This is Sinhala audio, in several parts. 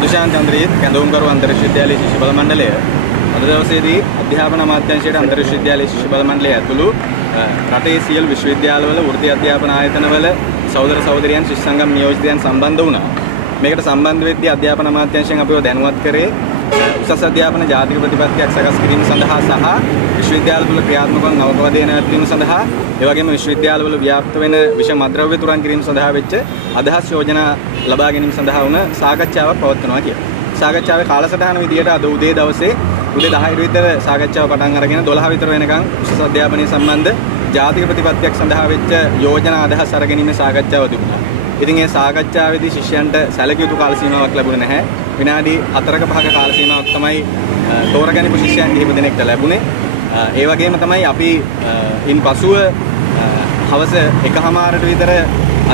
අදුශාන් චන්ද්‍රජිත් කැඳවුම්කරු අන්තර් විශ්වවිද්‍යාලයේ ශිෂ්‍ය බල මණ්ඩලය අද දවසේදී අධ්‍යාපන අමාත්‍යාංශයේ අන්තර් විශ්වවිද්‍යාලයේ ශිෂ්‍ය බල මණ්ඩලය ඇතුළු රටේ සියලු විශ්වවිද්‍යාලවල වෘත්ති අධ්‍යාපන ආයතනවල සහෝදර සහෝදරියන් ශිෂ්‍ය සංගම් නියෝජිතයන් සම්බන්ධ වුණා. මේකට සම්බන්ධ වෙද්දී අධ්‍යාපන අමාත්‍යාංශයෙන් අපිව දැනුවත් කරේ උසස් අධ්‍යාපන ජාතික ප්‍රතිපත්තියක් සකස් කිරීම සඳහා සහ විශ්වවිද්‍යාල තුළ ක්‍රියාත්මක වන අවකවදේ නැවැත්වීම සඳහා ඒ වගේම විශ්වවිද්‍යාලවල ව්‍යාප්ත වෙන විෂ මද්‍රව්‍ය තුරන් කිරීම සඳහා වෙච්ච අදහස් යෝජනා ලබා ගැනීම සඳහා වුණ සාකච්ඡාවක් පවත්වනවා කියලා. සාකච්ඡාවේ කාලසටහන විදියට අද උදේ දවසේ උදේ 10 විතර සාකච්ඡාව පටන් අරගෙන 12 විතර වෙනකන් උසස් අධ්‍යාපනය සම්බන්ධ ජාතික ප්‍රතිපත්තියක් සඳහා වෙච්ච යෝජනා අදහස් අරගෙනීමේ සාකච්ඡාව තිබුණා. ඉතින් ඒ සාකච්ඡාවේදී ශිෂ්‍යයන්ට සැලකිය යුතු කාල සීමාවක් ලැබුණේ නැහැ. විනාඩි 4ක 5ක කාල සීමාවක් තමයි තෝරගනිපු ශිෂ්‍යයන් කිහිප දෙනෙක්ට ලැබුණේ. ඒ වගේම තමයි අපි ඉන් පසුව හවස 1:00ට විතර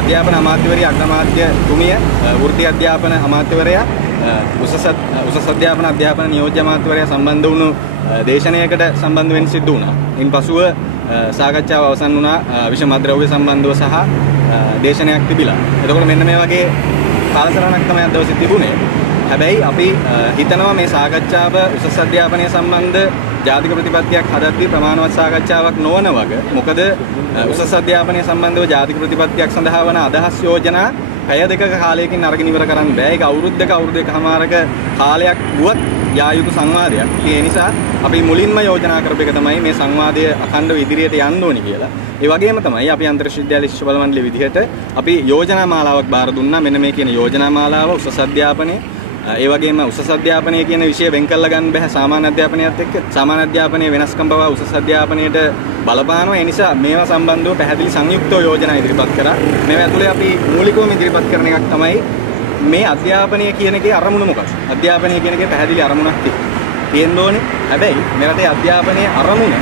අධ්‍යාපන අමාත්‍යවරිය අග්‍රාමාත්‍යතුමිය වෘත්ති අධ්‍යාපන අමාත්‍යවරයා උසස් අධ්‍යාපන නියෝජ්‍ය අමාත්‍යවරයා සම්බන්ධ වුණු දේශනයකට සම්බන්ධ වෙන්න සිදු වුණා. ඉන් පසුව සාකච්ඡාව අවසන් වුණා විෂ මද්‍රව්‍ය සම්බන්ධව සහ දේශනයක් තිබිලා. එතකොට මෙන්න මේ වගේ කාලසටහනක් තමයි අද දවසේ තිබුණේ. හැබැයි අපි හිතනවා මේ සාකච්ඡාව උසස් අධ්‍යාපනය සම්බන්ධ ජාතික ප්‍රතිපත්තියක් හදද්දී ප්‍රමාණවත් සාකච්ඡාවක් නොවන වගේ. මොකද උසස් අධ්‍යාපනය සම්බන්ධව ජාතික ප්‍රතිපත්තියක් සඳහා වන අදහස් යෝජනා පැය දෙකක කාලයකින් අරගෙන ඉවර කරන්න බෑ. ඒක අවුරුද්දකමාරක කාලයක් වුවත් යා යුතු සංවාදයක්. ඒ නිසා අපි මුලින්ම යෝජනා කරපු එක තමයි මේ සංවාදය අඛණ්ඩව ඉදිරියට යන්න ඕනි කියලා. ඒ වගේම තමයි අපි අන්තර් විශ්වවිද්‍යාල ශිෂ්‍ය බල මණ්ඩලයේ විදිහට අපි යෝජනා මාලාවක් බාර දුන්නා. මෙන්න මේ කියන යෝජනා මාලාව උසස් අධ්‍යාපනයේ ඒ වගේම උසස් අධ්‍යාපනය කියන විෂය වෙන් කරලා ගන්න බෑ සාමාන්‍ය අධ්‍යාපනයත් එක්ක. සාමාන්‍ය අධ්‍යාපනයේ වෙනස්කම් බව උසස් අධ්‍යාපනයට බලපානවා. ඒ නිසා මේවා සම්බන්ධව පැහැදිලි සංයුක්තව යෝජනා ඉදිරිපත් කරා. මේවා ඇතුලේ අපි මූලිකවම ඉදිරිපත් කරන එකක් තමයි මේ අධ්‍යාපනය කියන එකේ අරමුණ මොකක්ද? අධ්‍යාපනය කියන එකේ පැහැදිලි අරමුණක් තියෙන්න ඕනේ. හැබැයි මේ රටේ අධ්‍යාපනයේ අරමුණ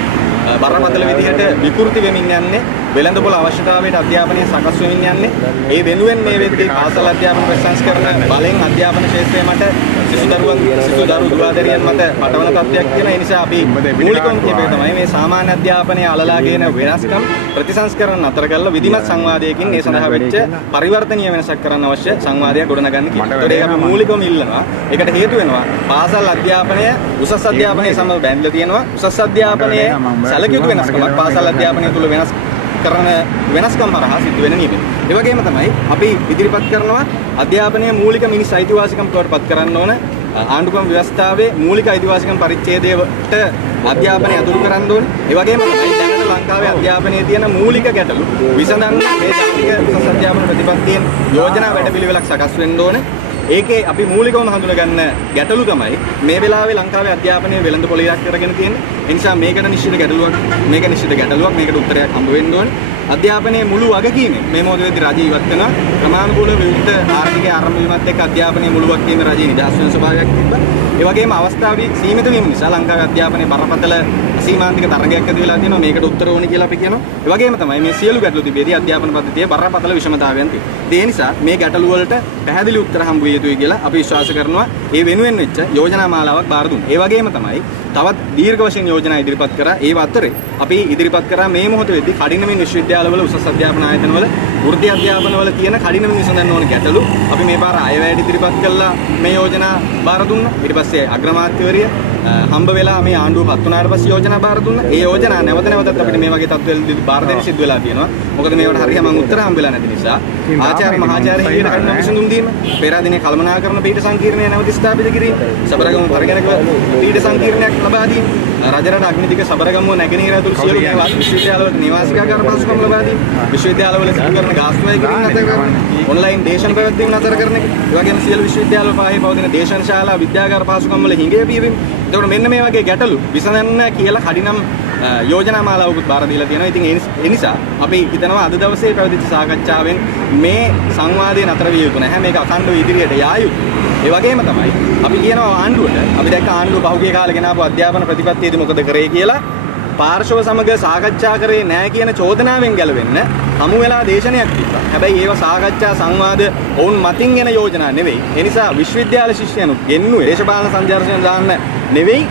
බරපතල විදිහට විකෘති වෙමින් යන්නේ වෙළඳපොළ අවශ්‍යතාවයට අධ්‍යාපනය සකස් වෙමින් යන්නේ. ඒ වෙනුවෙන් මේ වෙද්දී පාසල් අධ්‍යාපන ප්‍රතිසංස්කරණ බලෙන් අධ්‍යාපන ක්ෂේත්‍රයේ මට සිසු දරු දුරාදරියන් මත පටවන තත්ත්වයක් තියෙන. ඒ නිසා අපි මූලිකවම කියපේ තමයි මේ සාමාන්‍ය අධ්‍යාපනයේ අලලාගෙන වෙනස්කම් ප්‍රතිසංස්කරණ නතර කරලා විධිමත් සංවාදයකින් ඒ සඳහා වෙච්ච පරිවර්තනීය වෙනසක් කරන්න අවශ්‍ය සංවාදයක් ගොඩනගන්න කියලා. ඒකට අපි මූලිකවම ඉල්ලනවා. ඒකට හේතු වෙනවා පාසල් අධ්‍යාපනය උසස් අධ්‍යාපනය සමග බැඳලා තියෙනවා. උසස් අධ්‍යාපනයේ සැලකිය යුතු වෙනස්කමක් පාසල් අධ්‍යාපනය තුල කරන වෙනස්කම් හරහා සිද්ධ වෙන නියමයි. ඒ වගේම තමයි අපි ඉදිරිපත් කරනවා අධ්‍යාපනයේ මූලික මිනිස් අයිතිවාසිකම් බවට පත් කරන්න ඕන ආණ්ඩුක්‍රම ව්‍යවස්ථාවේ මූලික අයිතිවාසිකම් පරිච්ඡේදයට අධ්‍යාපනය අතුරු කරන්න ඕන. ඒ වගේම තමයි දැනට ලංකාවේ අධ්‍යාපනයේ තියෙන මූලික ගැටලු විසඳන්න මේ ජාතික උසස් අධ්‍යාපන ප්‍රතිපත්තියෙන් යෝජනා වැඩපිළිවෙලක් සකස් වෙන්න ඕන. ඒකේ අපි මූලිකවම හඳුනගන්න ගැටලු තමයි මේ වෙලාවේ ලංකාවේ අධ්‍යාපනයේ වෙළඳ පොළ ඉලක්ක කරගෙන තියෙන්නේ. ඒ නිසා මේකට නිශ්චිත ගැටලුවක් මේකට උත්තරයක් හම්බ වෙන්න ඕනේ. අධ්‍යාපනයේ මුළු වගකීමෙන් මේ මොහොතේදී රජය ඉවත් කරනවා. ක්‍රමානුකූල විවිධ ආර්ථික ආරම්භ වීමත් එක්ක අධ්‍යාපනයේ මුළු වගකීම රජයේ නිදහස් වෙන ස්වභාවයක් තිබ්බා. ඒ වගේම අවස්ථාවේ සීමිත වීම නිසා ලංකාවේ අධ්‍යාපනයේ බරපතල සීමාන්තික තරගයක් ඇති වෙලා තියෙනවා. මේකට උත්තර ඕනි කියලා අපි කියනවා. ඒ වගේම තමයි මේ සියලු ගැටලු තිබෙදී අධ්‍යාපන පද්ධතියේ බරපතල විෂමතාවයන් තියෙනවා. ඒ නිසා මේ ගැටලු වලට පැහැදිලි උත්තර හම්බ වෙ යුතුයි කියලා අපි විශ්වාස කරනවා. ඒ වෙනුවෙන් වෙච්ච යෝජනා මාලාවක් බාර දුන්නා. ඒ වගේම තමයි තවත් දීර්ඝ වශයෙන් යෝජනා ඉදිරිපත් කරා. ඒ අතරේ අපි ඉදිරිපත් කරා මේ මොහොතේදී කඩිනමින් විශ්වවිද්‍යාලවල උසස් අධ්‍යාපන ආයතනවල වෘත්ති අධ්‍යාපනවල තියෙන කඩිනමින් විසඳන්න ඕන ගැටලු අපි මේ පාර අයවැයට ඉදිරිපත් කළා. මේ යෝජනා බාර දුන්නා. ඊට පස්සේ අග්‍රාමාත්‍යවරිය හම්බ වෙලා මේ ආණ්ඩුව පත් වුණාට පස්සේ යෝජනා බාර දුන්නා. ඒ යෝජනා නැවතත් අපිට මේ වගේ තත්ත්වවලදී බාර දෙන්න සිද්ධ වෙලා තියෙනවා. මොකද මේවට හරියම උත්තර හම්බ වෙලා නැති නිසා ආචාර්ය මහාචාර්ය හිමියට කරන විසඳුම් දීම, පෙරදිනේ කළමනාකරණ පීඨ සංකීර්ණය නැවත ස්ථාපිත කිරීම, සබරගමු පරිගණක පීඨ සංකීර්ණයක් ලබා දීම, රජරට අග්නිදික සබරගමුව නැගෙනහිර ඇතුළු සියලු මේවා විශ්වවිද්‍යාලවල නිවාසිකාගාර පහසුකම් ලබා දීම, විශ්වවිද්‍යාලවල සිදු කරන ගාස්තු වැය කිරීම නතර කරන, ඔන්ලයින් දේශන පැවැත්වීම නතර කරන එක, ඒ වගේම සියලු විශ්වවිද්‍යාලවල පහේ පවතින දේශන ශාලා විද්‍යාගාර පහසුකම් වල හිඟේ පියවීම. එතකොට මෙන්න මේ වගේ ගැටලු විසඳන්න කියලා කඩිනම් යෝජනා මාලාවකුත් බාර දීලා තියෙනවා. ඉතින් ඒ නිසා අපි හිතනවා අද දවසේ පැවතිච්ච සාකච්ඡාවෙන් මේ සංවාදය නතර විය යුතු නැහැ. මේක අඛණ්ඩව ඉදිරියට යා යුතුයි. ඒ වගේම තමයි අපි කියනවා ආණ්ඩුවට අපි දැක්ක ආණ්ඩුව පහුගිය කාලේ ගෙනාවු අධ්‍යාපන ප්‍රතිපත්තියේදී මොකද කරේ කියලා පාර්ශව සමග සාකච්ඡා කරේ නැහැ කියන චෝදනාවෙන් ගැලවෙන්න හමු වෙලා දේශනයක් තිබ්බා. හැබැයි ඒව සාකච්ඡා සංවාද වුන් මතින් එන යෝජනා නෙවෙයි. ඒ නිසා විශ්වවිද්‍යාල ශිෂ්‍යයන්ු ගෙන්නුවේ දේශපාලන සංජානනය දාන්න නෙවෙයි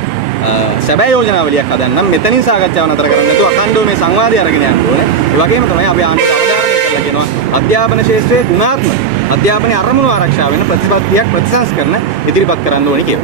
සැබෑ යෝජනාවලියක් හදන්නම් මෙතනින් සාකච්ඡාව නතර කරන්න නැතුව අඛණ්ඩව මේ සංවාදය අරගෙන යන්න ඕනේ. ඒ වගේම තමයි අපි ආණ්ඩුවට අවධාරණය කරලා කියනවා අධ්‍යාපන ශාස්ත්‍රයේ ගුණාත්මක අධ්‍යාපනයේ අරමුණු ආරක්ෂා වෙන ප්‍රතිපත්තියක් ප්‍රතිසංස්කරණ ඉදිරිපත් කරන්න ඕනි කියලා.